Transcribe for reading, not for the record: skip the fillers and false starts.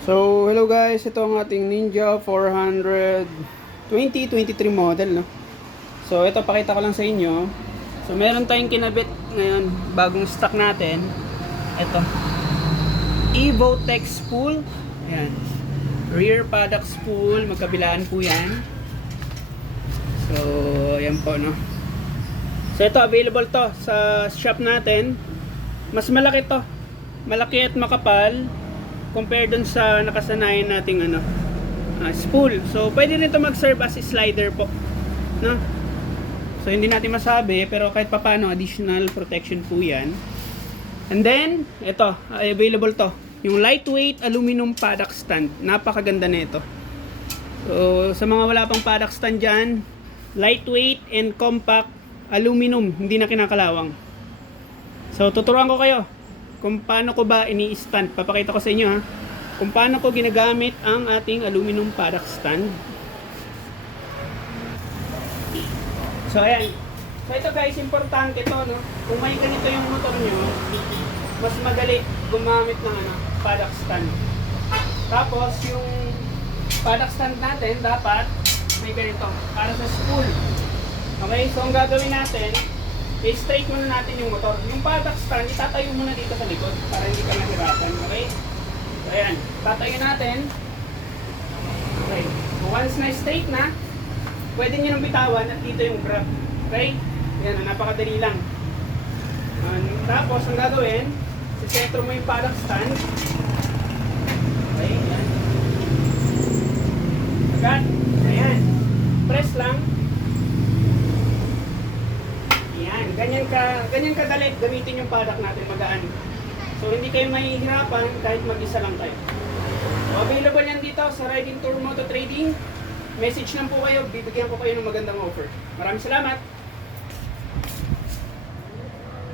So, hello guys, ito ang ating Ninja 400 2023 model, no? So, ito pakita ko lang sa inyo. So, meron tayong kinabit ngayon, bagong stock natin. Ito. Evotex spool. Ayan. Rear paddock spool, magkabilaan po 'yan. So, ayan po, no. So, ito available to sa shop natin. Mas malaki to. Malaki at makapal compare dun sa nakasanayan nating spool. So pwede rin ito mag-serve as slider po, no? So hindi natin masabi, pero kahit papaano additional protection po 'yan. And then ito, available to, yung lightweight aluminum paddock stand. Napakaganda nito. So sa mga wala pang paddock stand diyan, lightweight and compact aluminum, hindi na kinakalawang. So tuturuan ko kayo kung paano ko ba ini-stand. Papakita ko sa inyo, ha, kung paano ko ginagamit ang ating aluminum paddock stand. So ayan. So ito guys, importante to, no? Kung may ganito yung motor nyo, mas madali gumamit ng paddock stand. Tapos yung paddock stand natin dapat may ganito para sa spool. Okay, so ang gagawin natin, i-straight muna natin yung motor. Yung paddock stand, itatayo muna dito sa likod para hindi ka mahirapan. Okay? So, ayan. Tatayo natin. Okay. So, once na straight na, pwede nyo nang bitawan at dito yung grab. Okay? Ayan, napakadali lang. Tapos, ang gagawin, sisentro mo yung paddock stand. Okay? Ayan. Agad. Ayan. Press lang. Ganyan kadali gamitin yung paddock natin, magaan. So hindi kayo mahihirapan kahit mag-isa lang tayo. So, available yan dito sa Riding Tour Moto Trading. Message lang po kayo, bibigyan ko kayo ng magandang offer. Maraming salamat!